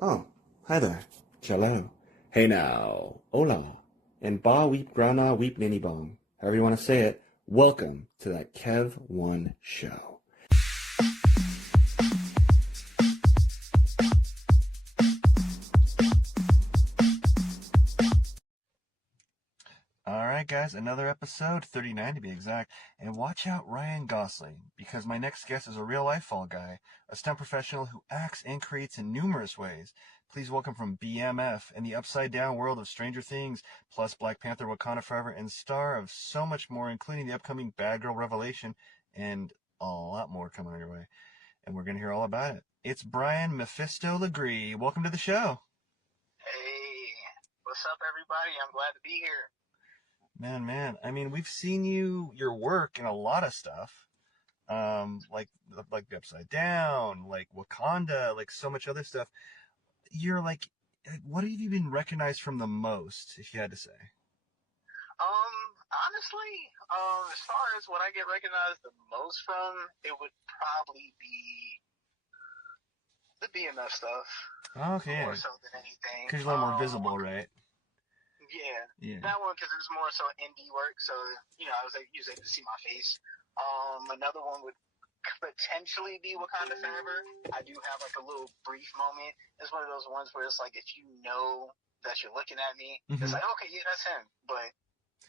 Oh, hi there. Cello. Hey now. Hola. And ba weep grana weep ninny bong. However you want to say it. Welcome to that Kev1 show. All right, guys, another episode, 39 to be exact. And watch out, Ryan Gosling, because my next guest is a real life fall guy, a stunt professional who acts and creates in numerous ways. Please welcome from BMF and the upside down world of Stranger Things, plus Black Panther Wakanda Forever, and star of so much more, including the upcoming Bad Girl Revelation, and a lot more coming your way. And we're going to hear all about it. It's Brian Mephisto Legree. Welcome to the show. Hey, what's up, everybody? I'm glad to be here. Man. I mean, we've seen your work in a lot of stuff. Like the Upside Down, like Wakanda, like so much other stuff. You're like, what have you been recognized from the most, if you had to say? Honestly, as far as what I get recognized the most from, it would probably be the BMF stuff, Oh, okay, more yeah. so than anything. Because you're a little more visible, right? Yeah, Yeah. that one because it was more so indie work, so I was able to see my face. Another one would potentially be Wakanda Forever. I do have like a little brief moment. It's one of those ones where it's like if you know that you're looking at me, it's like okay, yeah, that's him. But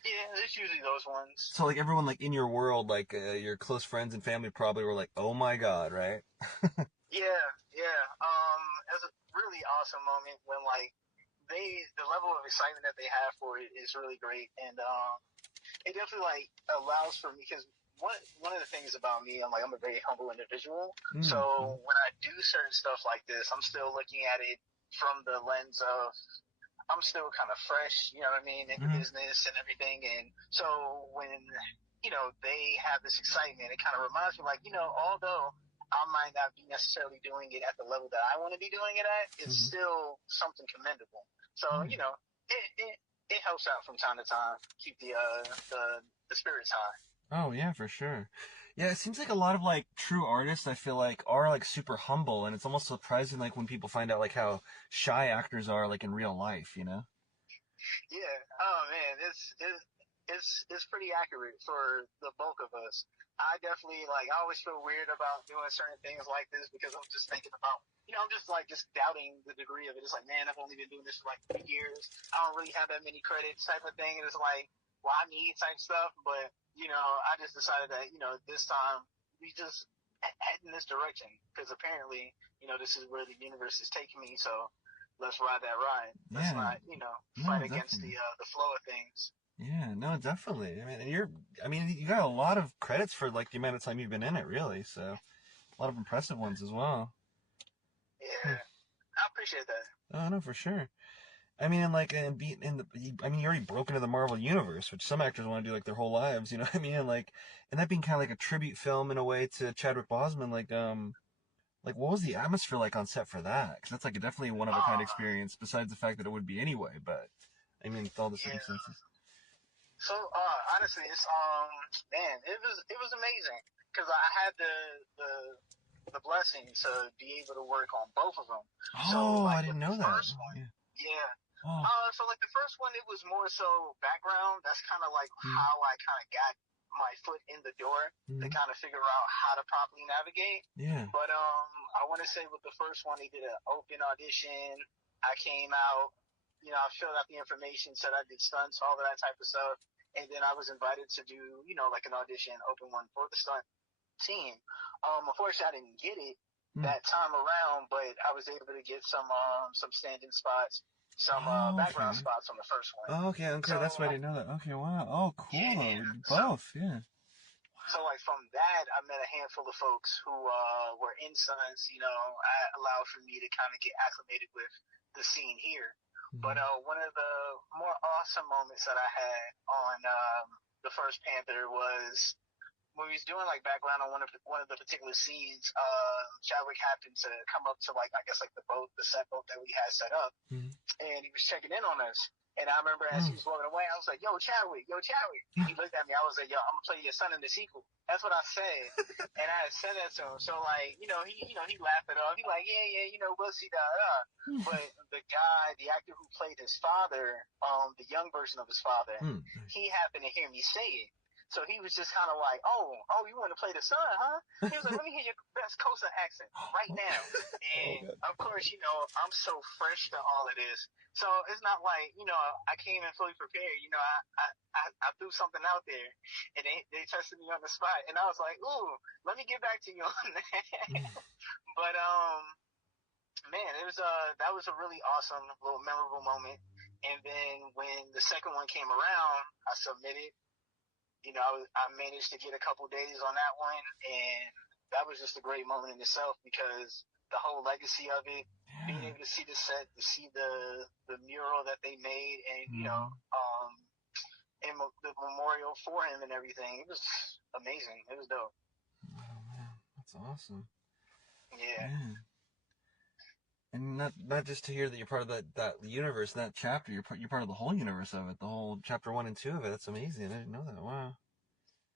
yeah, it's usually those ones. So like everyone like in your world, like your close friends and family probably were like, oh my God, right? Yeah. It was a really awesome moment when like the level of excitement that they have for it is really great, and it definitely like allows for me because one of the things about me, I'm a very humble individual. So when I do certain stuff like this, I'm still looking at it from the lens of I'm still kind of fresh, you know what I mean, in the business and everything. And so when they have this excitement, it kind of reminds me like although I might not be necessarily doing it at the level that I want to be doing it at, it's still something commendable. So it helps out from time to time, keep the spirits high. Oh yeah, for sure. Yeah, it seems like a lot of like true artists I feel like are like super humble, and it's almost surprising like when people find out like how shy actors are like in real life, you know? Yeah. Oh man, it's pretty accurate for the bulk of us. I definitely I always feel weird about doing certain things like this because I'm just thinking about I'm just doubting the degree of it. It's like, man, I've only been doing this for like 3 years. I don't really have that many credits type of thing. And it's like, well, I need type stuff, but I just decided that this time we just head in this direction because apparently this is where the universe is taking me. So let's ride that ride. Let's Yeah, not, no, fight against definitely. the flow of things. Yeah, no, definitely. I mean, you got a lot of credits for like the amount of time you've been in it, really. So a lot of impressive ones as well. Yeah, I appreciate that. Oh no, for sure. I mean, and like, and be in the, I mean, you already broke into the Marvel universe, which some actors want to do like their whole lives. You know what I mean? And like, and that being kind of like a tribute film in a way to Chadwick Boseman. Like what was the atmosphere like on set for that? Because that's like a definitely one of a kind Uh, experience. Besides the fact that it would be anyway, but I mean, with all the yeah. circumstances. So honestly, it's man, it was amazing because I had the blessing to be able to work on both of them. So Oh, I like with didn't the know that. first one, Yeah. yeah. Oh. So like the first one, it was more so background. That's kind of like how I kind of got my foot in the door to Mm-hmm. kind of figure out how to properly navigate. Yeah. But I want to say with the first one, they did an open audition. I came out, I filled out the information, said I did stunts, all of that type of stuff, and then I was invited to do, like an audition, open one for the stunt team. Unfortunately, I didn't get it that time around, but I was able to get some stand-in spots, some Oh, background okay. spots on the first one. Oh, okay, okay. So That's why I didn't know that. Okay, wow. Oh, cool yeah, though. so Both, yeah. so like from that, I met a handful of folks who were in stunts. I allowed for me to kind of get acclimated with the scene here. But one of the more awesome moments that I had on the first Panther was when we was doing like background on one of the particular scenes. Chadwick happened to come up to like I guess like the set boat that we had set up, Mm-hmm. and he was checking in on us. And I remember as he was walking away, I was like, yo, Chadwick. And he looked at me. I was like, yo, I'm going to play your son in the sequel. That's what I said. And I had said that to him. So, like, he laughed it off. He like, yeah, we'll see that. But the guy, the actor who played his father, the young version of his father, he happened to hear me say it. So he was just kind of like, oh, you want to play the son, huh? He was like, let me hear your best Costa accent right now. And, of course, I'm so fresh to all of this. So it's not like, I came in fully prepared. I threw something out there, and they tested me on the spot. And I was like, ooh, let me get back to you on that. But, man, that was a really awesome little memorable moment. And then when the second one came around, I submitted. I managed to get a couple days on that one, and that was just a great moment in itself because the whole legacy of it, being able to see the set, to see the mural that they made, and and the memorial for him and everything, it was amazing. It was dope. Oh man, that's awesome. Yeah. Man. And not just to hear that you're part of that universe, that chapter. You're part of the whole universe of it, the whole chapter 1 and 2 of it. That's amazing. I didn't know that. Wow.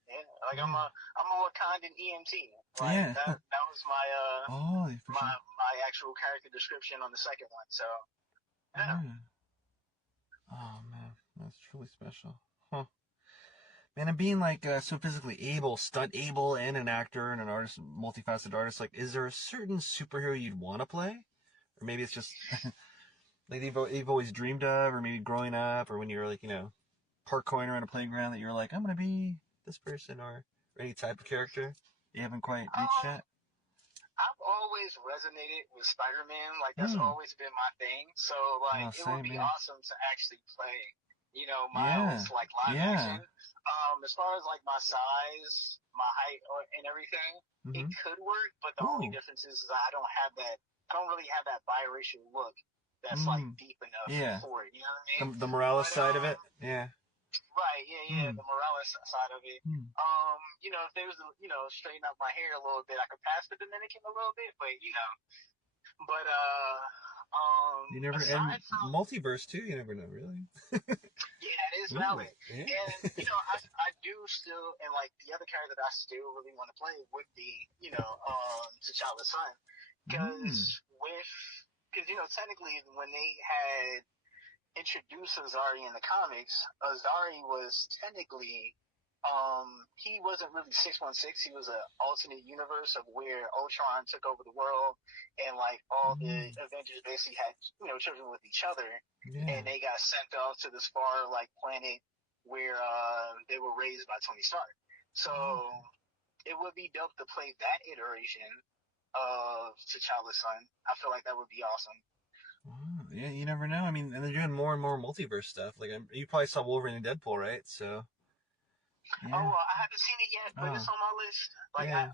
Yeah, like I'm a Wakandan EMT. Like that was my my actual character description on the second one. So yeah. Oh man, that's truly special. Huh. Man, and being like so physically able, stunt able, and an actor and an artist, multifaceted artist, like, is there a certain superhero you'd want to play? Or maybe it's just like you've always dreamed of, or maybe growing up, or when you were like, parkouring around a playground that you're like, I'm going to be this person, or any type of character you haven't quite reached yet? I've always resonated with Spider-Man. Like, that's always been my thing. So, like, it would be awesome to actually play, Miles, like, live action. As far as, like, my size, my height, and everything, it could work, but the only difference is I don't really have that biracial look that's, like, deep enough for it, you know what I mean? The Morales side of it? Yeah. Right, yeah, the Morales side of it. If they was to, straighten up my hair a little bit, I could pass the Dominican a little bit, but, but, you never, and multiverse too, you never know, really. Yeah, it is valid. Yeah. And, I do still, and, like, the other character that I still really want to play would be, T'Challa's son. Because technically when they had introduced Azari in the comics, Azari was technically, he wasn't really 616. He was an alternate universe of where Ultron took over the world, and like all the Avengers basically had, children with each other, and they got sent off to this far like planet where they were raised by Tony Stark. So it would be dope to play that iteration of T'Challa's son. I feel like that would be awesome. Wow. Yeah, you never know. I mean, and they're doing more and more multiverse stuff. Like, you probably saw Wolverine and Deadpool, right? So. Yeah. Oh, I haven't seen it yet, but it's on my list. Like, yeah.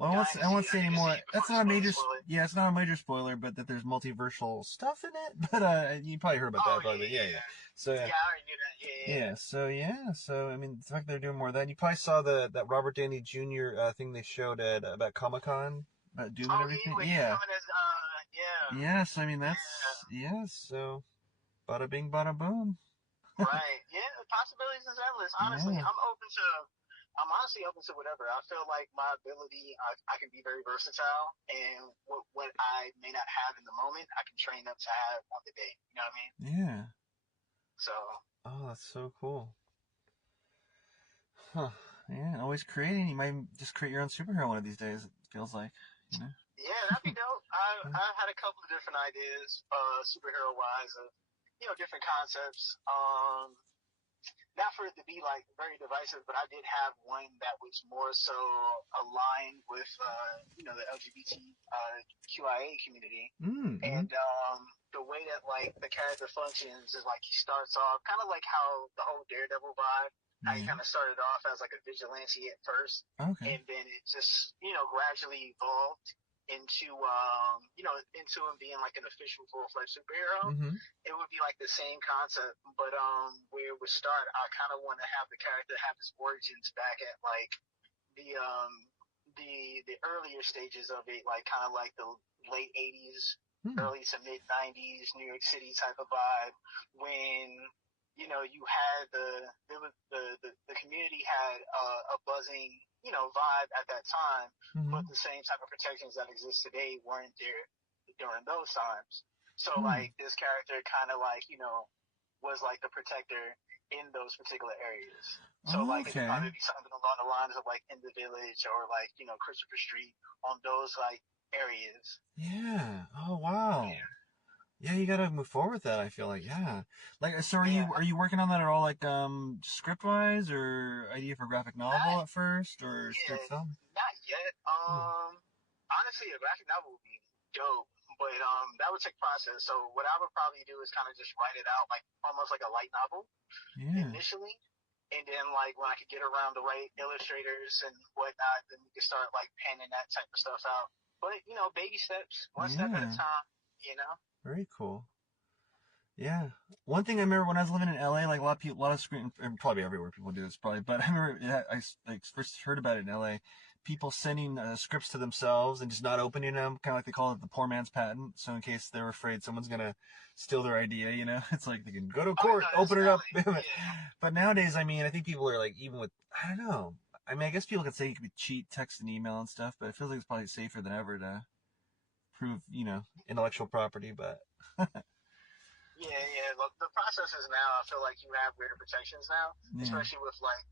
I won't say anymore. That's not a major. Yeah, it's not a major spoiler, but that there's multiversal stuff in it. But you probably heard about that, probably. Yeah. So. Yeah, I already knew that. Yeah. So I mean, the fact they're doing more of that, you probably saw that Robert Downey Jr. Thing they showed at about Comic-Con about Doom and everything. Yeah. Yes, I mean that's so bada bing, bada boom. Right. Yeah, the possibilities is endless. Honestly, I'm honestly open to whatever. I feel like my ability, I can be very versatile, and what I may not have in the moment, I can train up to have on the day. You know what I mean? Yeah. So. Oh, that's so cool. Huh. Yeah, always creating. You might just create your own superhero one of these days, it feels like. Yeah, that'd be dope. I've had a couple of different ideas, superhero-wise, of, different concepts. Not for it to be, like, very divisive, but I did have one that was more so aligned with, the LGBTQIA community. And the way that, like, the character functions is, like, he starts off kind of like how the whole Daredevil vibe, how he kind of started off as, like, a vigilante at first. Okay. And then it just, gradually evolved into into him being like an official full-fledged superhero. It would be like the same concept, but where we start, I kind of want to have the character have his origins back at like the earlier stages of it, like kind of like the late 80s, early to mid 90s New York City type of vibe, when you had the community had a buzzing, vibe at that time, Mm-hmm. but the same type of protections that exist today weren't there during those times. So Hmm. like this character kind of like, was like the protector in those particular areas. So like it could Okay. probably be something along the lines of like in the village or like, Christopher Street on those like areas. Yeah. Oh wow. Yeah, you gotta move forward with that. I feel like, yeah. Like, so Yeah. are you working on that at all? Like, script wise, or idea for graphic Not novel at first, or straight Yeah, film? not yet. Hmm. Honestly, a graphic novel would be dope, but that would take process. So what I would probably do is kind of just write it out like almost like a light novel Yeah. initially, and then like when I could get around the right illustrators and whatnot, then we could start like penning that type of stuff out. But baby steps, one step at a Yeah. time. You know. Very cool. Yeah. One thing I remember when I was living in LA, like a lot of people, a lot of screen, and probably everywhere people do this, probably. But I remember I first heard about it in LA. People sending scripts to themselves and just not opening them, kind of like they call it the poor man's patent. So in case they're afraid someone's gonna steal their idea, it's like they can go to Oh court, no, that's open it up. LA. Yeah. But nowadays, I mean, I think people are like, even with, I don't know. I mean, I guess people could say you could cheat, text and email and stuff, but it feels like it's probably safer than ever to prove, intellectual property. But Yeah, yeah. Look, the processes now, I feel like you have greater protections now, yeah. especially with like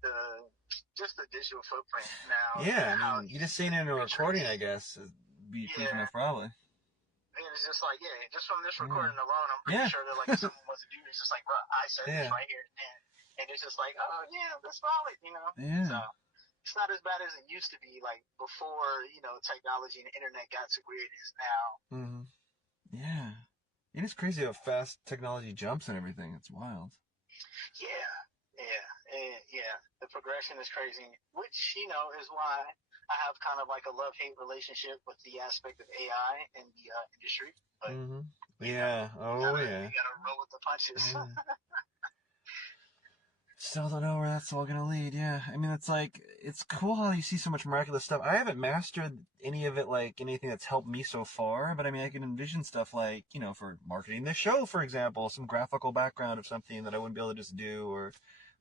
just the digital footprint now Yeah, and I how mean, you just easy saying it in a you can recording, I trade. guess, would be proof Yeah, enough, probably. and it's just like, yeah, just from this Yeah. recording alone, I'm pretty Yeah. sure that like if someone was to do this, it's like, bro, I said this Yeah. right here and then, and it's just like, oh yeah, that's valid. So Yeah. it's not as bad as it used to be, like before technology and the internet got to where it is now. Hmm. Yeah. It is crazy how fast technology jumps and everything. It's wild. Yeah, yeah, yeah. The progression is crazy, which is why I have kind of like a love-hate relationship with the aspect of AI in the industry. But Hmm. you know, Yeah. you Oh, gotta yeah. you gotta roll with the punches. Yeah. Still don't know where that's all gonna lead. Yeah, I mean, it's like it's cool how you see so much miraculous stuff. I haven't mastered any of it, like anything that's helped me so far. But I mean, I can envision stuff like for marketing the show, for example, some graphical background of something that I wouldn't be able to just do, or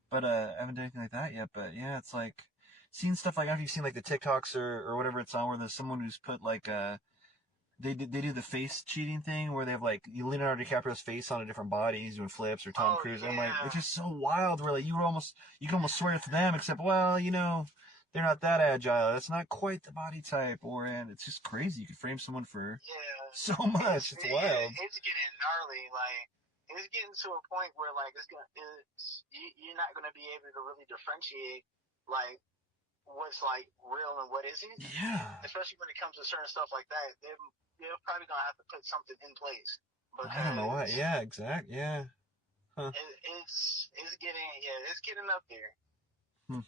but I haven't done anything like that yet. But yeah, it's like seeing stuff like after you've seen like the TikToks or whatever it's on, where there's someone who's put like they do the face cheating thing where they have like Leonardo DiCaprio's face on a different body, he's doing flips, or Tom Oh Cruise. And I'm like, it's yeah, just so wild where like you can almost swear it's them, except well, they're not that agile. That's not quite the body type, and it's just crazy. You could frame someone for yeah. so much. It's wild. It's getting gnarly. Like it's getting to a point where like you're not gonna be able to really differentiate like what's like real and what isn't, Yeah. especially when it comes to certain stuff like that. They're probably gonna have to put something in place I don't know what. because Yeah, exact. Yeah. Huh. it's getting up there. Hmm.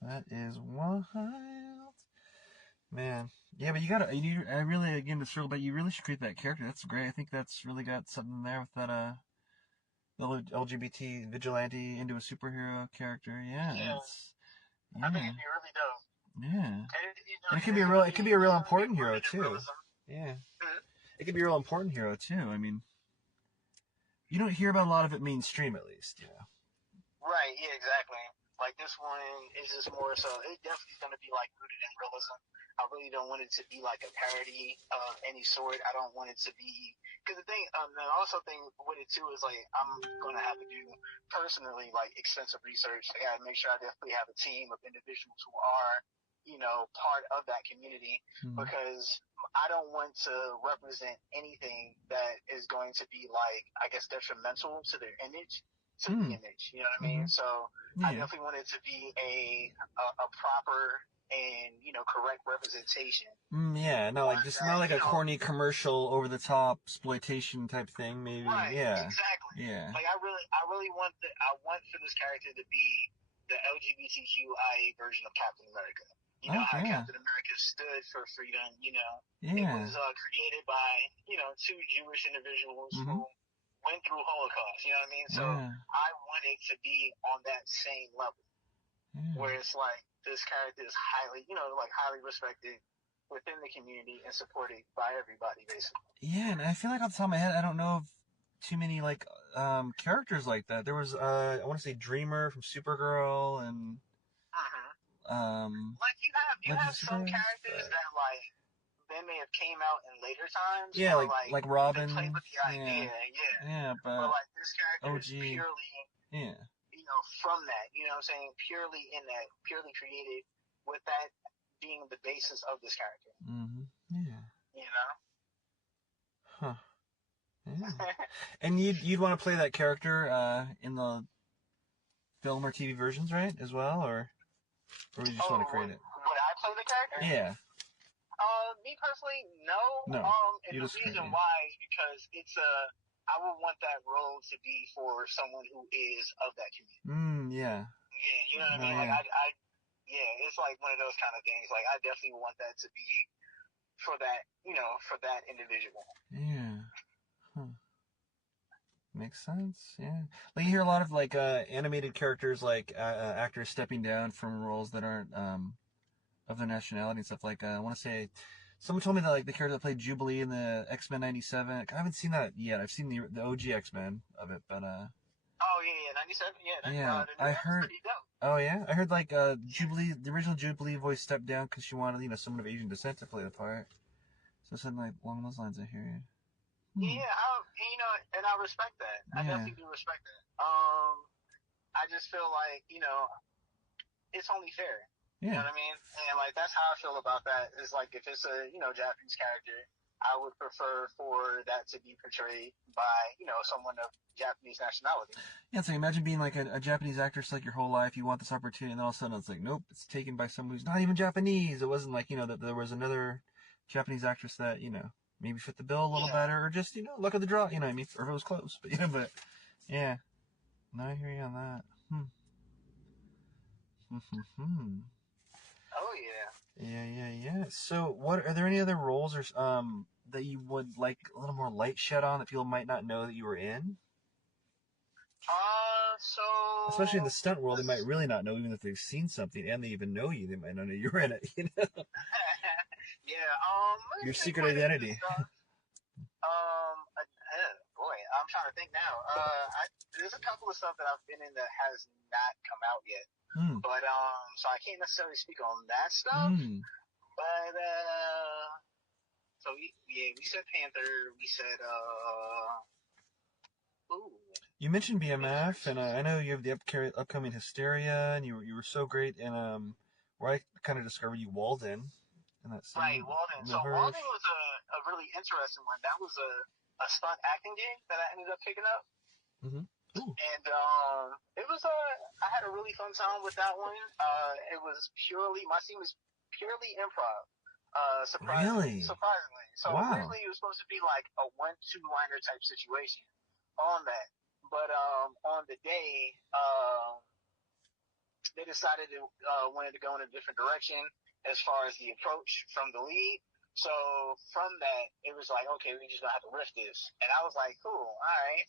That is wild. Man, yeah, but I really, again, to circle back, you really should create that character. That's great. I think that's really got something there with that, the LGBT vigilante into a superhero character. Yeah, Yeah, I think yeah, it'd be really dope. yeah. And And it could be a it real can be important hero rooted in too. realism. Yeah, Mhm. it could be a real important hero too. I mean, you don't hear about a lot of it mainstream, at least. Right, yeah, exactly. Like this one is just more so it definitely is gonna be like rooted in realism. I really don't want it to be like a parody of any sort. I don't want it to be because the thing, the also thing with it too is like I'm gonna have to do personally like extensive research. I gotta make sure I definitely have a team of individuals who are part of that community Mm-hmm. because I don't want to represent anything that is going to be like I guess detrimental to their image to the Mm-hmm. image. You know what I mean? Mm-hmm. So I Yeah. definitely want it to be a proper and correct representation. Yeah. Not like One just not that like a corny commercial, over the top exploitation type thing. Maybe. right, Yeah. exactly. Yeah. Like I really want I want for this character to be the LGBTQIA version of Captain America. You know Oh how yeah. Captain America stood for freedom. It Yeah. was created by two Jewish individuals who Mm-hmm. went through Holocaust. You know what I mean? So Yeah. I want it to be on that same level Yeah. where it's like this character is highly, like highly respected within the community and supported by everybody, basically. Yeah, and I feel like off the top of my head, I don't know of too many like characters like that. There was I want to say Dreamer from Supergirl and Like you Legends have of some Supergirl. characters that like they may have came out in later times, Yeah, or like like they played Robin. with the Yeah, idea, yeah. yeah, But but like this character is OG. purely, Yeah. from that. You know what I'm saying? Purely in that, purely created with that being the basis of this character. Yeah. You know? Huh. Yeah. And you'd want to play that character in the film or TV versions, right? As well, or you just want to create it? Would I play the character? Yeah. Me personally, no. No. And the reason why is because I would want that role to be for someone who is of that community. Yeah. Yeah, you know what I mean? Yeah. Like it's like one of those kind of things. Like I definitely want that to be for that, for that individual. Yeah. Huh. Makes sense. Yeah. Like you hear a lot of like animated characters, like actors stepping down from roles that aren't of their nationality and stuff. Like I want to say, someone told me that like the character that played Jubilee in the X-Men '97. I haven't seen that yet. I've seen the OG X-Men of it, but Oh yeah, '97. Yeah, I heard. Oh yeah, I heard like Jubilee, the original Jubilee voice stepped down because she wanted someone of Asian descent to play the part. So something like along those lines. I hear you. Yeah, and I respect that. I definitely do respect that. I just feel like it's only fair. Yeah. You know what I mean? And like that's how I feel about that. Is like if it's a Japanese character, I would prefer for that to be portrayed by someone of Japanese nationality. Yeah, it's like imagine being like a Japanese actress like your whole life. You want this opportunity, and then all of a sudden it's like nope, it's taken by someone who's not even Japanese. It wasn't like that there was another Japanese actress that maybe fit the bill a little better, or just luck of the draw. You know what I mean? Or if it was close, but but yeah. No, I hear you on that. Oh yeah. Yeah. So, what are there any other roles or that you would like a little more light shed on that people might not know that you were in? So especially in the stunt world, they might really not know, even if they've seen something and they even know you. They might not know you're in it. Yeah. Your secret identity. Boy, I'm trying to think now. There's a couple of stuff that I've been in that has not come out yet. But so I can't necessarily speak on that stuff. But so we said Panther. We said You mentioned BMF, and I know you have the upcoming Hysteria, and you were so great in where I kind of discovered you, Walden. In that scene. Right, Walden. So Walden was a really interesting one. That was a stunt acting gig that I ended up picking up. And it was I had a really fun time with that one. It was my scene was purely improv. Surprisingly. So originally it was supposed to be like a 1-2-liner type situation on that. But on the day, they decided to wanted to go in a different direction as far as the approach from the lead. So from that, it was like, okay, we just gonna have to riff this. And I was like, cool, all right.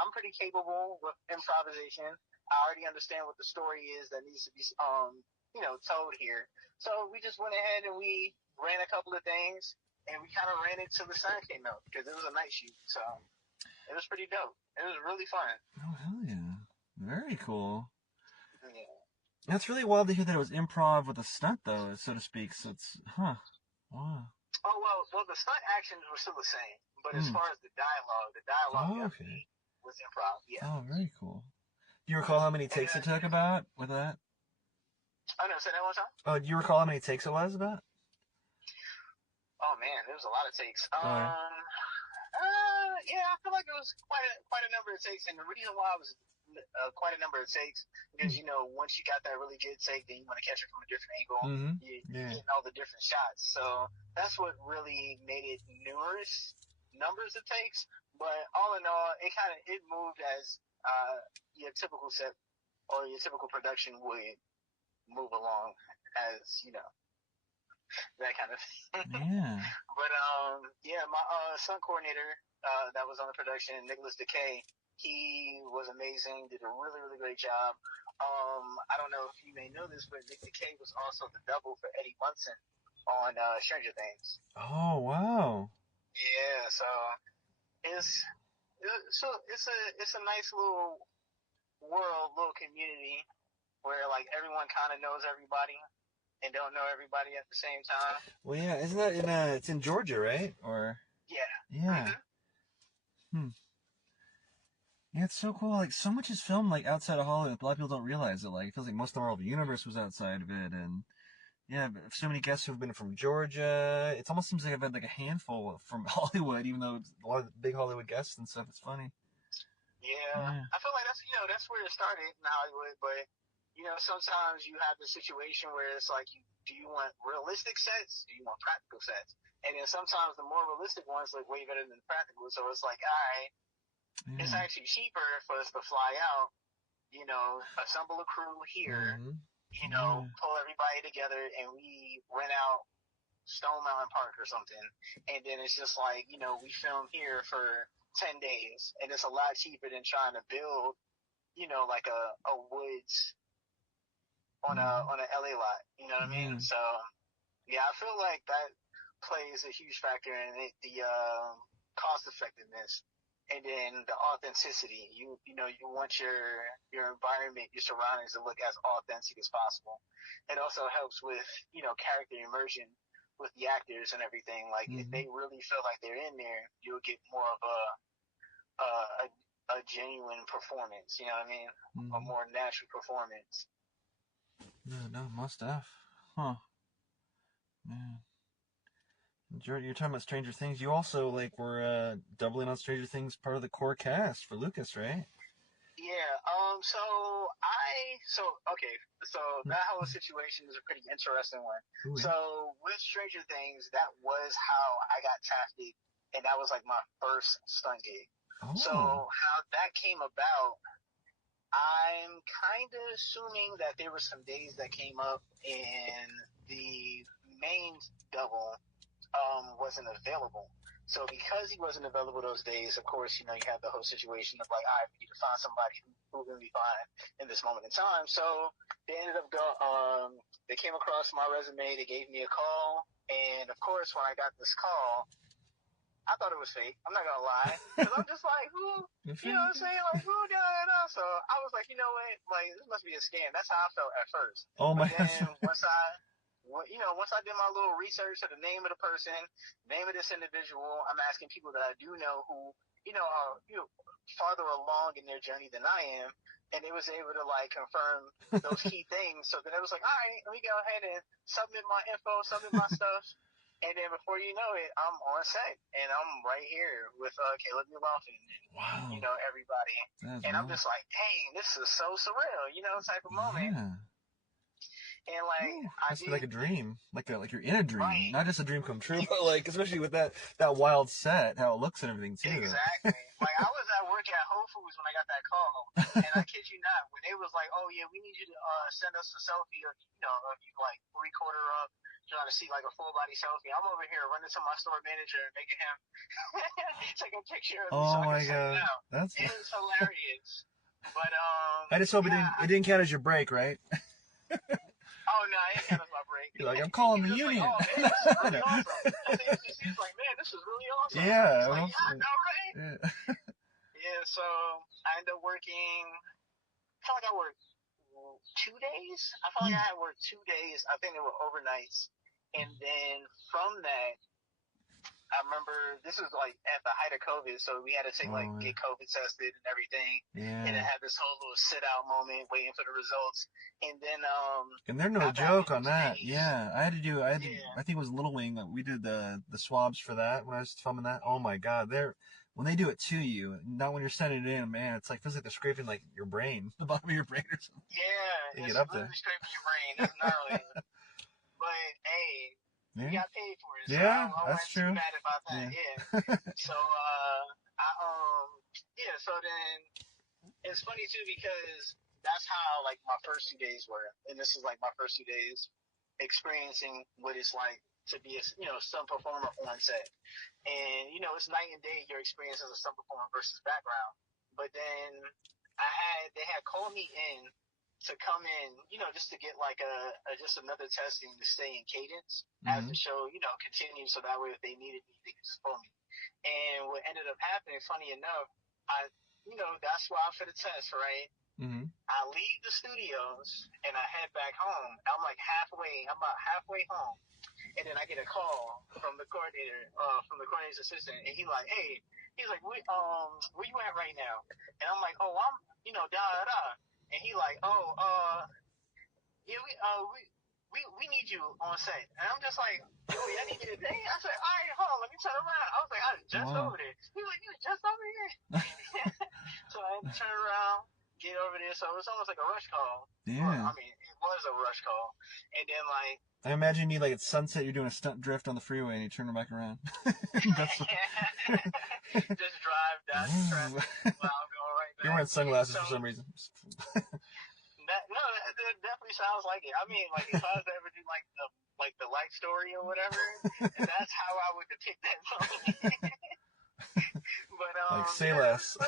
I'm pretty capable with improvisation. I already understand what the story is that needs to be told here. So we just went ahead and we ran a couple of things, and we kind of ran it till the sun came out because it was a night shoot. So it was pretty dope. It was really fun. Oh hell yeah! Very cool. Yeah. That's really wild to hear that it was improv with a stunt, though, so to speak. So it's, wow. Oh, well, the stunt actions were still the same, but as far as the dialogue was improv, yeah. Oh, very cool. Do you recall how many takes it took about with that? Oh, no, say that one time? Oh, do you recall how many takes it was about? Oh, man, there was a lot of takes. Yeah, I feel like it was quite a number of takes, and the reason why it was quite a number of takes because once you got that really good take, then you want to catch it from a different angle. You get all the different shots, so that's what really made it numerous numbers of takes. But all in all, it moved as your typical set or your typical production would move along, as that kind of thing. Yeah. But my stunt coordinator that was on the production, Nicholas Decay, he was amazing, did a really, really great job. I don't know if you may know this, but Nick Decay was also the double for Eddie Munson on Stranger Things. Oh, wow. Yeah, so so it's a nice little world, little community where like everyone kind of knows everybody and don't know everybody at the same time. Well, yeah, isn't that in it's in Georgia, right? Or Yeah. yeah. Mhm. Hmm. Yeah, it's so cool. Like so much is filmed like outside of Hollywood. A lot of people don't realize it. Like it feels like most of the Marvel universe was outside of it, and yeah, but so many guests who've been from Georgia. It almost seems like I've had like a handful from Hollywood, even though it's a lot of big Hollywood guests and stuff. It's funny. Yeah, Yeah. I feel like that's where it started in Hollywood, but sometimes you have the situation where it's like, do you want realistic sets? Do you want practical sets? And then sometimes the more realistic ones look way better than the practical. So it's like, all right, it's Yeah. actually cheaper for us to fly out, assemble a crew here, Mm-hmm. Yeah. pull everybody together, and we rent out Stone Mountain Park or something. And then it's just like, we film here for 10 days, and it's a lot cheaper than trying to build, like a woods on a LA lot. You know what I mean? Yeah. So yeah, I feel like that plays a huge factor in it, the cost effectiveness, and then the authenticity. You want your environment, your surroundings to look as authentic as possible. It also helps with character immersion with the actors and everything. Like if Mm-hmm. they really feel like they're in there, you'll get more of a a genuine performance. You know what I mean? A Mm-hmm. more natural performance. No, no, must have. Huh. Man. You're talking about Stranger Things. You also like were doubling on Stranger Things, part of the core cast for Lucas, right? Yeah. Okay. So that whole situation is a pretty interesting one. Ooh, yeah. So with Stranger Things, that was how I got tasted, and that was like my first stunt gig. So Oh. how that came about, I'm kind of assuming that there were some days that came up and the main double wasn't available. So because he wasn't available those days, of course, you have the whole situation of like, I need to find somebody who can be fine in this moment in time. So they ended up they came across my resume, they gave me a call, and of course, when I got this call, I thought it was fake. I'm not gonna lie, because I'm just like, who, what I'm saying, like who done it? So I was like, you know what, like this must be a scam. That's how I felt at first. Oh But my gosh. then once I did my little research to the name of the person, name of this individual, I'm asking people that I do know who are farther along in their journey than I am, and they was able to like confirm those key things. So then it was like, all right, let me go ahead and submit my info, submit my stuff. And then before you know it, I'm on set and I'm right here with Caleb Newlofton and Wow. everybody. That's And I'm wild. just like, dang, this is so surreal, type of moment. Yeah. And like Ooh, I must be like did a dream, like you're in a dream, right, not just a dream come true, but like especially with that wild set, how it looks and everything too. exactly. Like I was at work at Whole Foods when I got that call, and I kid you not, when they was like, "Oh yeah, we need you to send us a selfie of of you like 3/4 up, trying to see like a full body selfie," I'm over here running to my store manager and making him take a picture of me so Oh I can my send it god, out. that's. It was hilarious. But I just hope yeah. it didn't count as your break, right? Oh no, I ain't count as my break. You're like, I'm He calling the was just like, union. "Oh man, this is I really know. awesome." I think he was like, "Man, this is really awesome." Yeah, He's like, "Yeah, I also, know, right?" yeah. Yeah, so I ended up working. I felt like I worked 2 days. I felt like I had worked 2 days. I think they were overnights. And then from that, I remember this was like at the height of COVID, so we had to take like Oh get COVID tested and everything, and then yeah. have this whole little sit out moment waiting for the results. And then And they're no after having joke on those that. days, Yeah, yeah, I think it was Little Wing. We did the swabs for that when I was filming that. Oh my god, when they do it to you, not when you're sending it in, man. It's like feels like they're scraping like your brain, the bottom of your brain or something. They yeah, get it's up there. literally straight from your brain. It's gnarly, but hey, we Yeah, got paid for it, so yeah, I that's wasn't too true. mad about that. Yeah. Yeah. So I yeah. So then it's funny too because that's how like my first 2 days were, and this is like my first 2 days experiencing what it's like to be a stunt performer on set, and it's night and day your experience as a stunt performer versus background. But then they had called me in to come in, just to get like a just another testing to stay in cadence as Mm-hmm. the show, continues, so that way if they needed me, they could just pull me. And what ended up happening, funny enough, That's why I'm for the test, right? Mm-hmm. I leave the studios and I head back home. I'm like I'm about halfway home. And then I get a call from the coordinator, from the coordinator's assistant, and he's like, where you at right now? And I'm like, oh, I'm, da da da. And he like, oh, yeah, we need you on set. And I'm just like, yo, y'all need me today? I said, all right, hold on, let me turn around. I was like, I was just Wow. over there. He was like, you was just over here? So I had to turn around, get over there. So it was almost like a rush call. Well, Yeah. I mean, it was a rush call. And then like, I imagine you like at sunset, you're doing a stunt drift on the freeway, and you turn back around. That's. just drive down the traffic while going right back. You're wearing sunglasses So for some reason. that definitely sounds like it. I mean, like if I was to ever do like the life story or whatever, that's how I would depict that moment. But Like say yeah, less. so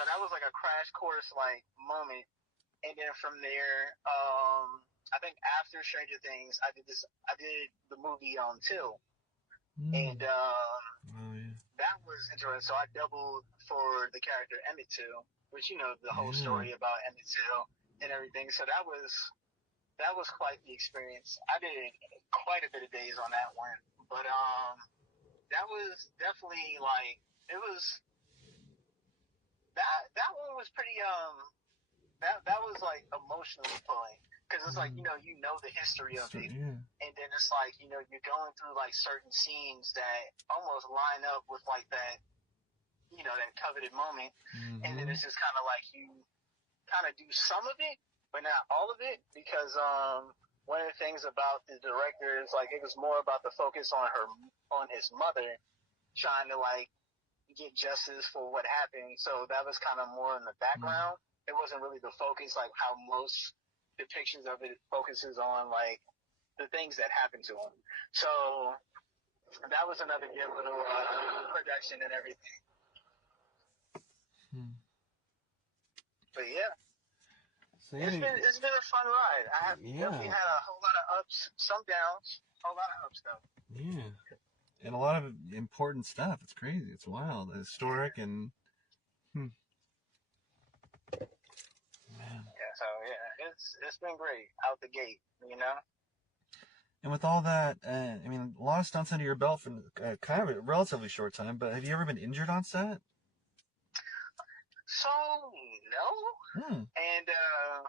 that was like a crash course like moment, and then from there, I think after Stranger Things, I did the movie on Till, and Oh yeah. that was interesting. So I doubled for the character Emmett Till, which the whole Yeah. story about Emmett Till and everything. So that was quite the experience. I did quite a bit of days on that one, but that was definitely like it was that one was pretty that was like emotionally pulling because it's like the history of it, Yeah. and then it's like you're going through like certain scenes that almost line up with like that that coveted moment, and then it's just kind of like you kind of do some of it but not all of it because one of the things about the director is like it was more about the focus on his mother trying to like get justice for what happened, so that was kind of more in the background. It wasn't really the focus like how most depictions of it focuses on like the things that happened to him. So that was another good little production and everything. But yeah, So it's been a fun ride. I have definitely had a whole lot of ups, some downs, a whole lot of ups though. Yeah, and a lot of important stuff. It's crazy. It's wild, historic, and man. Yeah, so yeah, it's been great out the gate, And with all that, I mean, a lot of stunts under your belt for kind of a relatively short time. But have you ever been injured on set? So no, and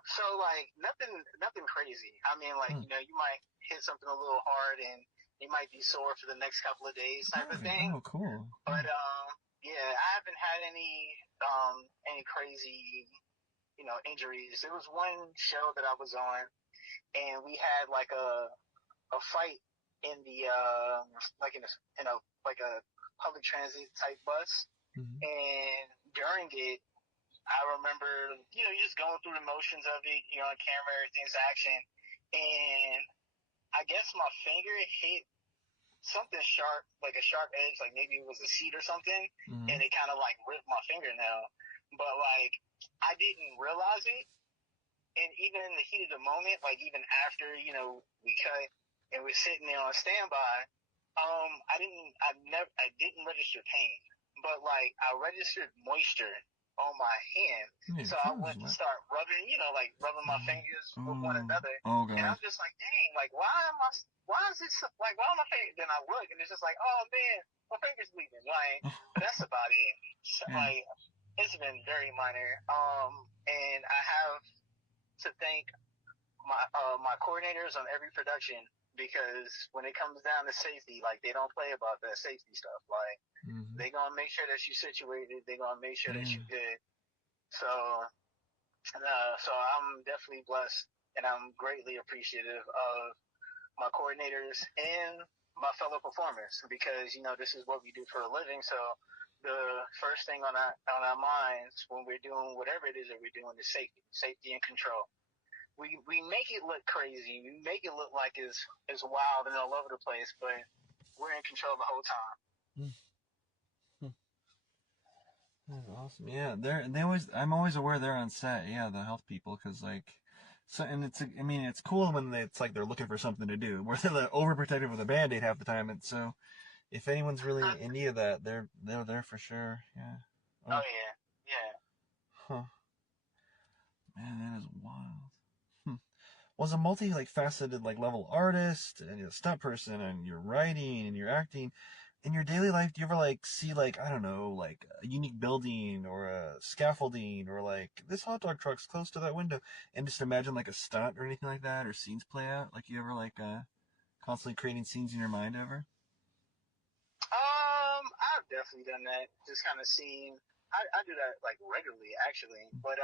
so like nothing crazy. I mean, like you might hit something a little hard and you might be sore for the next couple of days, type of thing. Oh, cool. But yeah, I haven't had any crazy injuries. There was one show that I was on, and we had like a fight in the like in a like a public transit type bus, and during it. I remember, you're just going through the motions of it, you're on camera, everything's action, and I guess my finger hit something sharp, like a sharp edge, like maybe it was a seat or something, and it kind of like ripped my fingernail. But like, I didn't realize it, and even in the heat of the moment, like even after, we cut and we're sitting there on standby, I didn't register pain, but like I registered moisture on my hand. So I went to start rubbing, rubbing my fingers with one another. Oh, God. And I'm just like, dang, like why is this like why am my finger? Then I look and it's just like, oh man, my finger's bleeding. Like, but that's about it. So, like, it's been very minor. And I have to thank my coordinators on every production because when it comes down to safety, like they don't play about that safety stuff. Like they gonna make sure that you're situated. They gonna make sure that you're good. So, so I'm definitely blessed, and I'm greatly appreciative of my coordinators and my fellow performers because this is what we do for a living. So the first thing on our minds when we're doing whatever it is that we're doing is safety and control. We make it look crazy. We make it look like it's wild and all over the place, but we're in control the whole time. That's awesome. Yeah, I'm always aware they're on set. Yeah, the health people, because like, so and it's cool when it's like they're looking for something to do, where they're like overprotective with a Band-Aid half the time, and so if anyone's really in need of that, they're there for sure. Yeah. Oh Oh, yeah, yeah. huh. Man, that is wild. Hmm. Was a multi like faceted like level artist and you're a stunt person and you're writing and you're acting. In your daily life, do you ever like see like I don't know like a unique building or a scaffolding or like this hot dog truck's close to that window and just imagine like a stunt or anything like that or scenes play out? Like you ever like constantly creating scenes in your mind ever? I've definitely done that. Just kind of seen. I do that like regularly, actually, but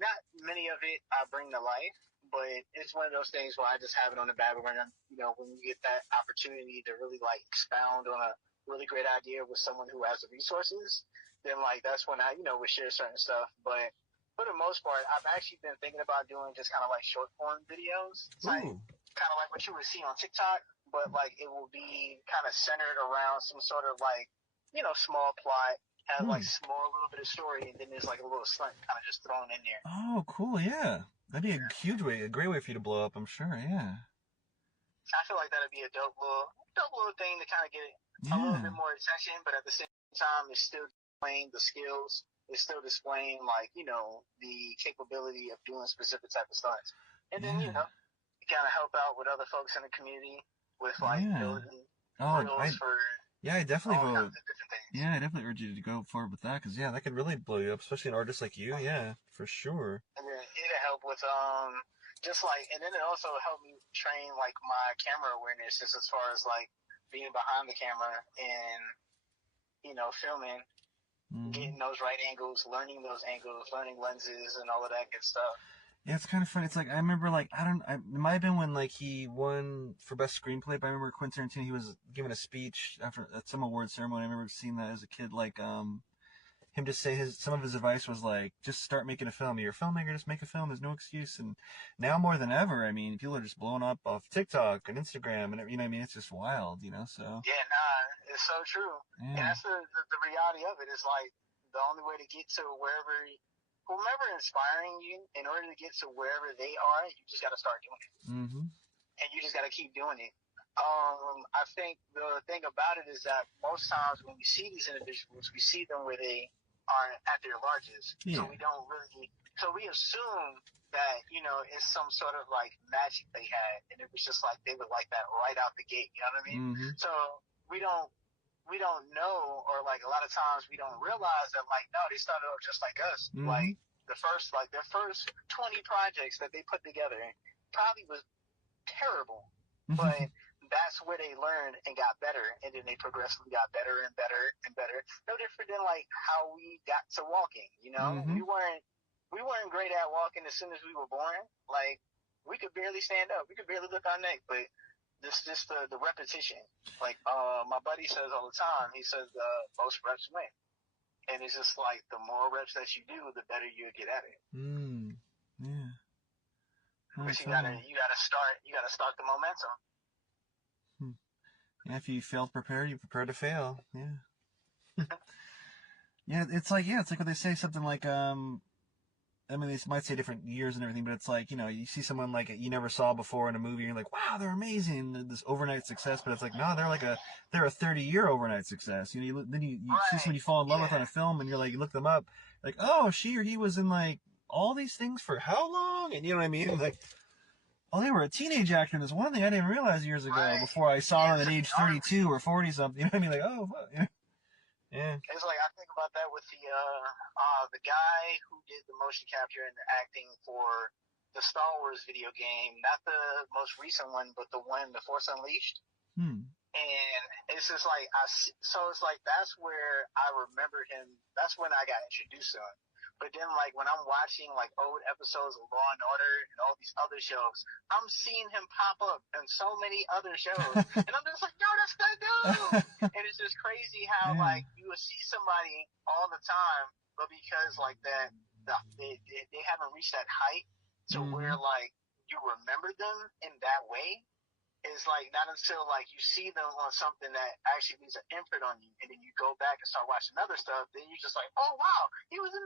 not many of it I bring to life. But it's one of those things where I just have it on the back burner. You know, when you get that opportunity to really like expound on a really great idea with someone who has the resources, then like that's when I, would share certain stuff. But for the most part, I've actually been thinking about doing just kind of like short form videos, like Ooh. kind of like what you would see on TikTok, but like it will be kind of centered around some sort of like, small plot, have like Hmm. small little bit of story, and then there's like a little stunt kind of just thrown in there. Oh, cool. Yeah, that'd be a huge way, a great way for you to blow up. I'm sure. Yeah. I feel like that'd be a dope little thing to kind of get a little bit Yeah. more attention, but at the same time, it's still displaying the skills. It's still displaying like the capability of doing specific type of stunts, and then Yeah. you kind of help out with other folks in the community with like Yeah. building Oh, reels for yeah, I definitely all kinds vote. of different things. Yeah, I definitely urge you to go forward with that because yeah, that could really blow you up, especially an artist like you. Yeah, for sure. And then it'll help with just like, and then it also helped me train like my camera awareness just as far as like being behind the camera and filming, Hmm. getting those right angles, learning lenses and all of that good stuff. Yeah, it's kind of funny. It's like I remember, like I don't, it might have been when like he won for best screenplay. But I remember Quentin Tarantino. He was giving a speech after at some award ceremony. I remember seeing that as a kid. Like him just say his some of his advice was like just start making a film. You're a filmmaker, just make a film. There's no excuse. And now more than ever, I mean, people are just blowing up off TikTok and Instagram, and I mean, it's just wild. So Yeah, nah, it's so true. And yeah. that's the reality of it. Is like the only way to get to whomever inspiring you, in order to get to wherever they are, you just got to start doing it. Mm-hmm. And you just got to keep doing it. I think the thing about it is that most times when we see these individuals, we see them where they are at their largest. So Yeah. we don't really, so we assume that, it's some sort of like magic they had. And it was just like, they were like that right out the gate. You know what I mean? Mm-hmm. So we don't, we don't know, or like a lot of times we don't realize that like, no, they started off just like us. Mm-hmm. Like their first 20 projects that they put together probably was terrible, but that's where they learned and got better, and then they progressively got better and better and better. No different than like how we got to walking. Mm-hmm. We weren't great at walking as soon as we were born. Like we could barely stand up, we could barely lift our neck, but this just the repetition. Like my buddy says all the time. He says most reps win, and it's just like the more reps that you do, the better you get at it. Mm. Yeah. But That's you gotta right. start the momentum. Hmm. Yeah, if you fail to prepare, you prepare to fail. Yeah. It's like what they say, something like I mean, they might say different years and everything, but it's like, you see someone like you never saw before in a movie, and you're like, wow, they're amazing, this overnight success, but it's like, no, they're a 30-year overnight success. Then you see someone Right. you fall in love with Yeah. on a film, and you're like, you look them up, like, oh, she or he was in like all these things for how long? And you know what I mean? Like, oh, they were a teenage actor in this one thing I didn't realize years ago Right. before I saw And them at to be age honest, 32 or 40 something. You know what I mean? Like, oh, fuck. Yeah. Yeah. it's like I think about that with the guy who did the motion capture and the acting for the Star Wars video game, not the most recent one, but the one, The Force Unleashed. Hmm. And it's just like so it's like that's where I remember him. That's when I got introduced to him. But then, like when I'm watching like old episodes of Law and Order and all these other shows, I'm seeing him pop up in so many other shows, and I'm just like, yo, that's that dude. And it's just crazy how Yeah. like you would see somebody all the time, but because like they haven't reached that height to where Mm-hmm. like you remember them in that way, it's like not until like you see them on something that actually leaves an imprint on you, and then you go back and start watching other stuff. Then you're just like, oh wow, he was in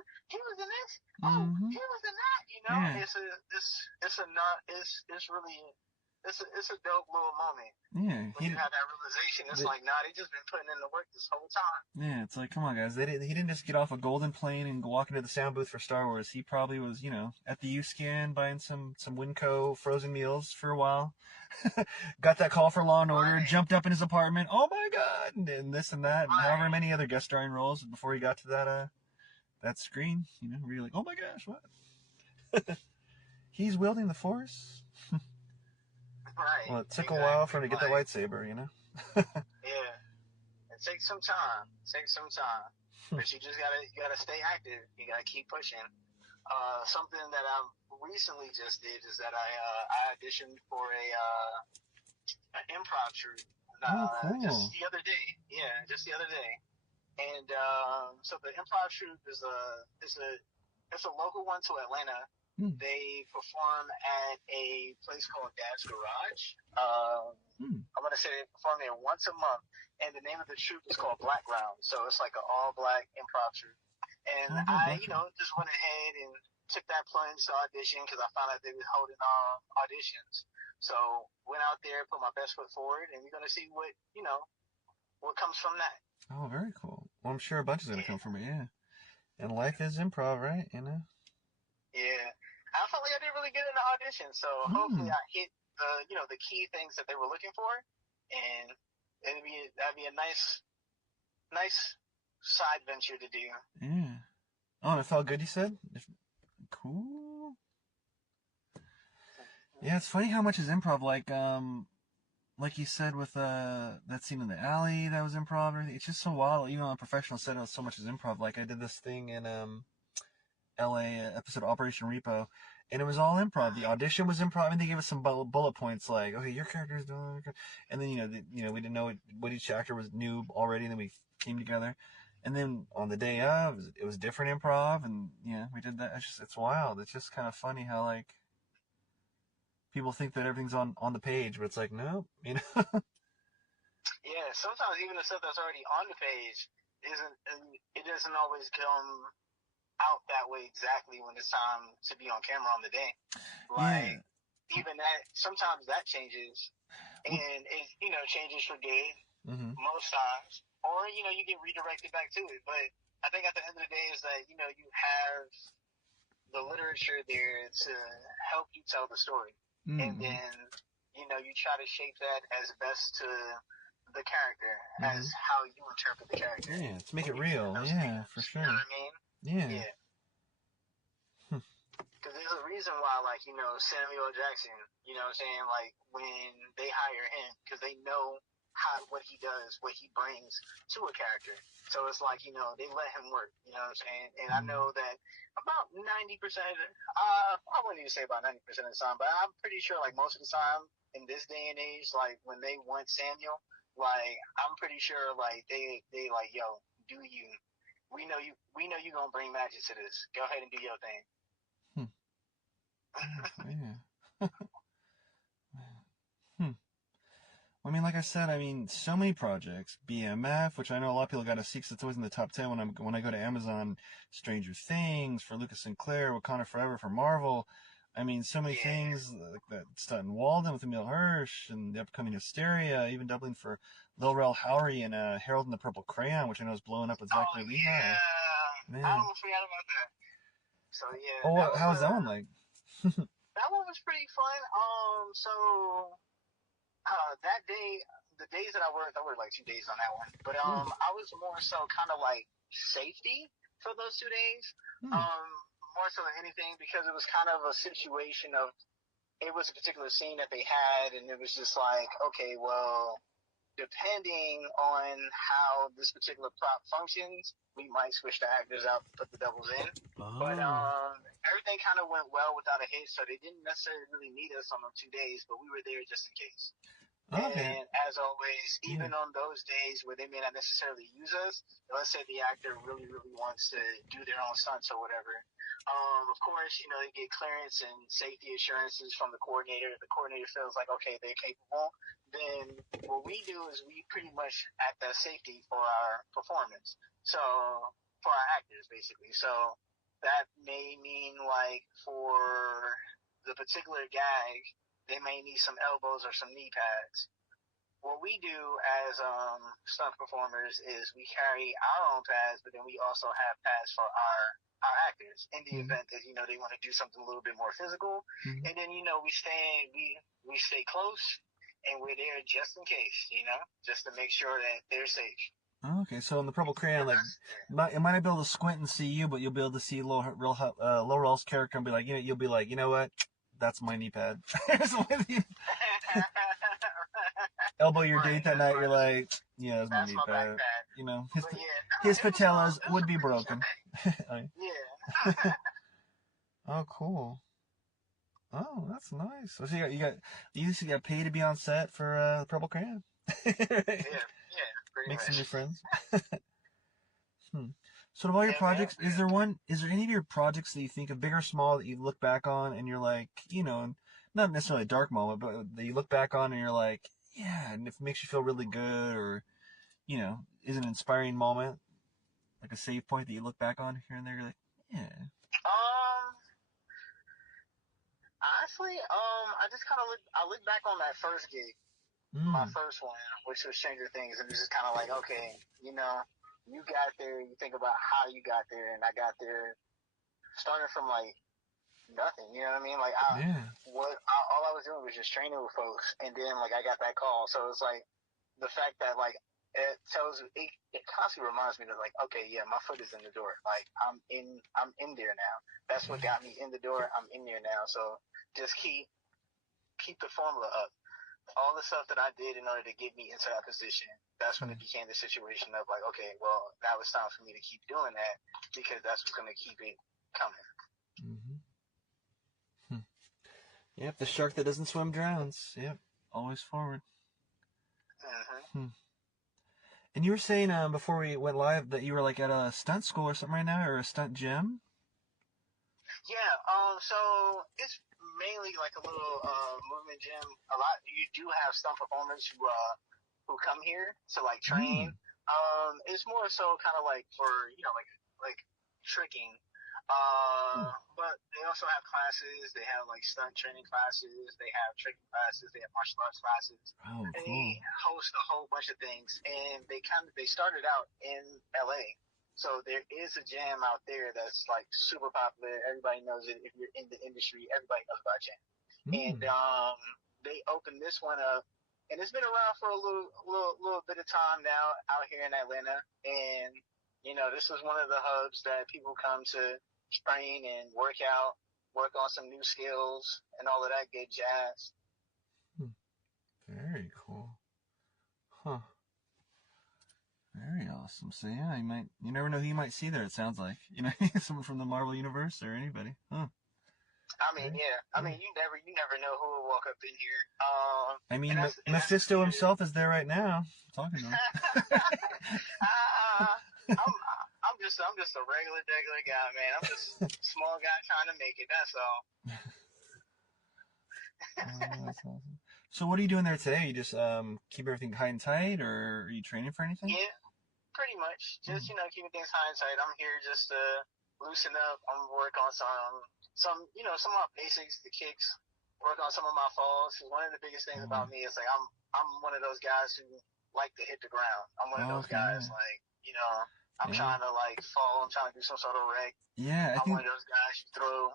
this. Oh, Mm-hmm. he was in that. Yeah. It's a it's a not it's really it's a dope little moment Yeah, when you have that realization. It's like, nah, they just been putting in the work this whole time. yeah, it's like, come on, guys. He didn't just get off a golden plane and walk into the sound booth for Star Wars. He probably was, at the U-Scan buying some Winco frozen meals for a while. Got that call for Law and Order, Right. jumped up in his apartment. Oh my God! And this and that, and however Right. many other guest starring roles before he got to that screen. Where you're like, oh my gosh, what? He's wielding the Force. Right. Well, it took a while Exactly. for him to get that Like, lightsaber. yeah. It takes some time. Takes some time. But you gotta stay active. You gotta keep pushing. Something that I recently just did is that I auditioned for an improv troupe. Oh, Just cool. the other day. Yeah, just the other day. And so the improv troupe it's a local one to Atlanta. Hmm. They perform at a place called Dad's Garage. I'm gonna say they perform there once a month, and the name of the troupe is called Black So it's like an all black improv troupe. And Oh, I, Black. just went ahead and took that plunge to audition because I found out they were holding auditions. So went out there, put my best foot forward, and we're gonna see what comes from that. Oh, very cool. Well, I'm sure a bunch is gonna come Yeah. from it. Yeah. And life is improv, right? Yeah. I felt like I did really good in the audition, so hopefully Hmm. I hit the key things that they were looking for, and that'd be a nice side venture to do. Yeah. Oh, and it felt good. You said. Cool. Yeah, it's funny how much is improv. Like you said with that scene in the alley that was improv. Or it's just so wild. Even on a professional set, so much is improv. Like I did this thing in L.A. Episode of Operation Repo, and it was all improv. The audition was improv, and they gave us some bullet points like, okay, your character's doing, and then we didn't know what each actor was new already, and then we came together, and then on the day of, it was different improv, and we did that. It's wild. It's just kind of funny how like people think that everything's on the page, but it's like no. Yeah, sometimes even the stuff that's already on the page it doesn't always come out that way exactly when it's time to be on camera on the day. Yeah. Like even that sometimes that changes and it changes for good Mm-hmm. most times. Or, you get redirected back to it. But I think at the end of the day is that, you have the literature there to help you tell the story. And Mm-hmm. then, you try to shape that as best to the character, Mm-hmm. as how you interpret the character. Yeah, let's make it real. Yeah, for sure. You know what I mean? Yeah. Yeah. Because there's a reason why, like, Samuel Jackson, you know what I'm saying? Like, when they hire him, because they know what he does, what he brings to a character. So it's like, they let him work, you know what I'm saying? And I know that about 90%, I wouldn't even say about 90% of the time, but I'm pretty sure, like, most of the time in this day and age, like, when they want Samuel, like, I'm pretty sure, like, they like, yo, do you. We know you gonna bring magic to this. Go ahead and do your thing. Yeah. I mean, like I said, so many projects. BMF, which I know a lot of people got to see because it's always in the top 10 when I go to Amazon. Stranger Things for Lucas Sinclair, Wakanda Forever for Marvel. So many things like that. Stunt Walden with Emil Hirsch and the upcoming Hysteria, even doubling for Lil Rel Howery and Harold and the Purple Crayon, which I know is blowing up with Zachary Levi. Yeah. Man. I almost forgot about that. So yeah. Oh, how was that one like? That one was pretty fun. So that day, the days that I worked like 2 days on that one. But I was more so kind of like safety for those 2 days. More so than anything because it was kind of a situation of it was a particular scene that they had, and it was just like, okay, well, depending on how this particular prop functions, we might switch the actors out to put the doubles in. Oh. But everything kind of went well without a hitch, so they didn't necessarily really need us on them 2 days, but we were there just in case. Okay. And as always, even on those days where they may not necessarily use us, let's say the actor really, really wants to do their own stunts or whatever, of course, they get clearance and safety assurances from the coordinator. If the coordinator feels like, okay, they're capable, then what we do is we pretty much act as safety for our performance. So, for our actors, basically. So, that may mean, like, for the particular gag they may need some elbows or some knee pads. What we do as stunt performers is we carry our own pads, but then we also have pads for our actors in the event that they want to do something a little bit more physical, and then we stay close and we're there just in case, just to make sure that they're safe. Okay, so in the Purple Crayon, like, it might not be able to squint and see you, but you'll be able to see Laurel's character and be like, you'll be like, you know what? That's my knee pad. Elbow your date that night, you're like, yeah, that's my knee pad. His patellas would be broken. Yeah. Oh, cool. Oh, that's nice. So you got paid to be on set for Purple Crayon. Yeah. Make some new friends. So of all your projects, is there any of your projects that you think of, big or small, that you look back on and you're like, not necessarily a dark moment, but that you look back on and you're like, yeah, and if it makes you feel really good, or, is an inspiring moment, like a save point that you look back on here and there, you're like, yeah. Honestly, I just kind of look back on that first gig, my first one, which was Stranger Things, and it's just kind of like, okay, you got there, you think about how you got there, and I got there starting from like nothing, you know what I mean? Like, all I was doing was just training with folks, and then like I got that call, so it's like the fact that like it constantly reminds me that like, okay, yeah, my foot is in the door, like I'm in there now. That's what got me in the door. I'm in there now, so just keep the formula up. All the stuff that I did in order to get me into that position, that's when it became the situation of like, okay, well, now it's time for me to keep doing that, because that's what's going to keep it coming. Yep, the shark that doesn't swim drowns. Yep, always forward. And you were saying before we went live that you were like at a stunt school or something right now, or a stunt gym? Yeah, so it's mainly like a little movement gym. You do have stunt performers who come here to like train. It's more so kind of like for like tricking. But they also have classes. They have like stunt training classes. They have tricking classes. They have martial arts classes. Oh, cool. And they host a whole bunch of things. And they started out in LA. So there is a gym out there that's like super popular. Everybody knows it. If you're in the industry, everybody knows about gym. And they opened this one up, and it's been around for a little bit of time now out here in Atlanta. And this is one of the hubs that people come to train and work out, work on some new skills, and all of that good jazz. Very cool. Huh. Very awesome. So yeah, you never know who you might see there, it sounds like. Someone from the Marvel Universe or anybody. Huh. I mean, yeah. I mean, you never know who will walk up in here. Mephisto himself is there right now, talking to him. I'm just a regular guy, man. I'm just a small guy trying to make it. That's all. That's awesome. So what are you doing there today? You just keep everything high and tight, or are you training for anything? Yeah, pretty much. Just keeping things high and tight. I'm here just to loosen up. I'm work on some of my basics, the kicks. Work on some of my falls. One of the biggest things about me is like I'm one of those guys who like to hit the ground. I'm one of those guys like I'm trying to like fall. I'm trying to do some sort of wreck. Yeah, I'm one of those guys who throw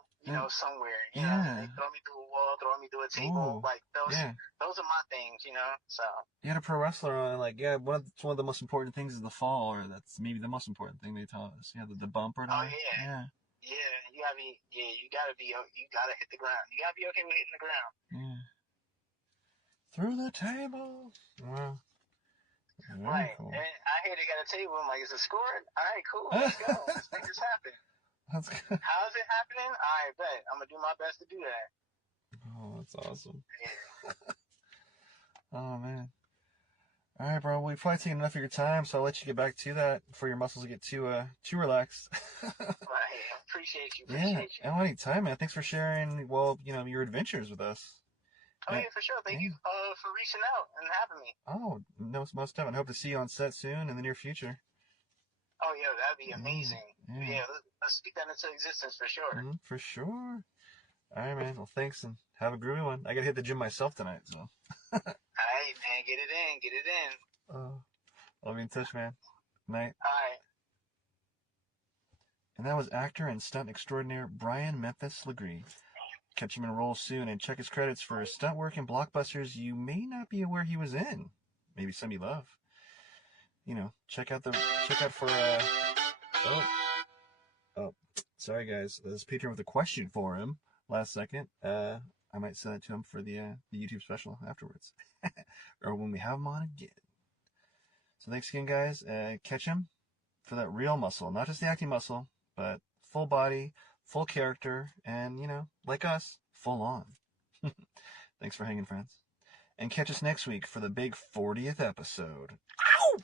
somewhere. They throw me through a wall, throw me through a table. Like those are my things. So you had a pro wrestler on, like one of the most important things is the fall, or that's maybe the most important thing they taught us. Yeah, the bump or not. Oh yeah. Yeah, you gotta hit the ground. You gotta be okay with hitting the ground. Yeah. Through the table. Wow. Right. Cool. And I hear they got a table. I'm like, is it scored? All right, cool. Let's go. Let's make this happen. That's good. How is it happening? All right, bet. I'm gonna do my best to do that. Oh, that's awesome. Yeah. Oh man. All right, bro. We've probably taken enough of your time, so I'll let you get back to that before your muscles get too relaxed. Right. Appreciate you. And anytime, man. Thanks for sharing. Your adventures with us. Oh yeah, for sure. Thank you for reaching out and having me. Oh, no, most definitely. I hope to see you on set soon in the near future. Oh yeah, that'd be amazing. Yeah, let's speak that into existence for sure. For sure. All right, man. Well, thanks, and have a groovy one. I gotta hit the gym myself tonight, so. All right, man, get it in, get it in. I'll be in touch, man. Night. All right. And that was actor and stunt extraordinaire Brian Memphis Legree. Catch him in roles soon and check his credits for his stunt work in blockbusters you may not be aware he was in. Maybe some you love. You know, check out for oh, sorry guys. This Patreon with a question for him last second. I might send it to him for the YouTube special afterwards, or when we have him on again. So thanks again, guys. Catch him for that real muscle, not just the acting muscle, but full body, full character, and, you know, like us, full on. Thanks for hanging, friends. And catch us next week for the big 40th episode. Ow!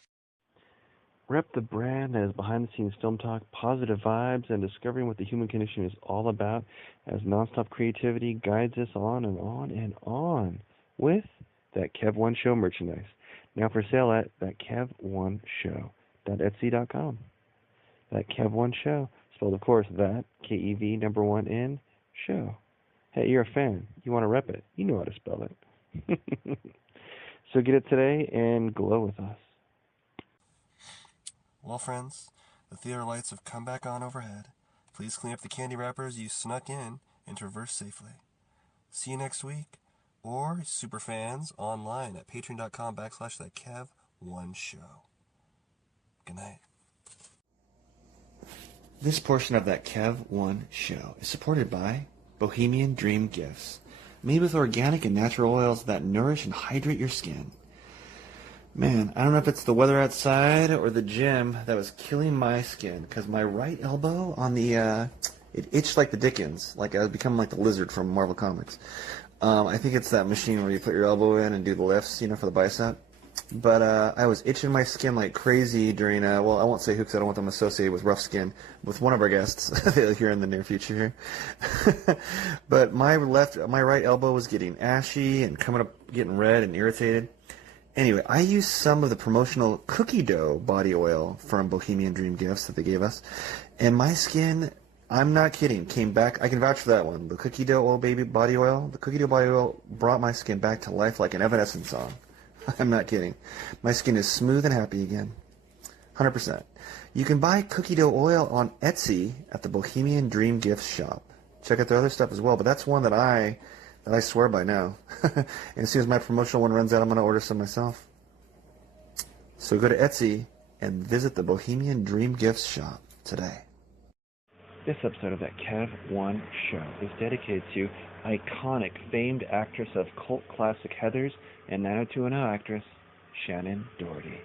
Rep the brand as behind-the-scenes film talk, positive vibes, and discovering what the human condition is all about as nonstop creativity guides us on and on and on with that Kev1 Show merchandise. Now for sale at thatkev1show.etsy.com. That Kev1 Show, spelled of course that, K-E-V number 1 N, show. Hey, you're a fan. You want to rep it. You know how to spell it. So get it today and glow with us. Well, friends, the theater lights have come back on overhead. Please clean up the candy wrappers you snuck in and traverse safely. See you next week, or superfans online at patreon.com/thatkev1show. Good night. This portion of that Kev1 Show is supported by Bohemian Dream Gifts, made with organic and natural oils that nourish and hydrate your skin. Man, I don't know if it's the weather outside or the gym that was killing my skin, because my right elbow on the, it itched like the Dickens, like I was becoming like the lizard from Marvel Comics. I think it's that machine where you put your elbow in and do the lifts, you know, for the bicep. But I was itching my skin like crazy during, well, I won't say who because I don't want them associated with rough skin, with one of our guests here in the near future here. But my right elbow was getting ashy and coming up, getting red and irritated. Anyway, I used some of the promotional cookie dough body oil from Bohemian Dream Gifts that they gave us, and my skin, I'm not kidding, came back. I can vouch for that one. The cookie dough oil baby body oil, the cookie dough body oil brought my skin back to life like an Evanescence song. I'm not kidding. My skin is smooth and happy again. 100%. You can buy cookie dough oil on Etsy at the Bohemian Dream Gifts shop. Check out their other stuff as well, but that's one that I swear by now. And as soon as my promotional one runs out, I'm going to order some myself. So go to Etsy and visit the Bohemian Dream Gifts shop today. This episode of that Kev1 Show is dedicated to iconic, famed actress of cult classic Heathers and 90210 actress Shannon Doherty.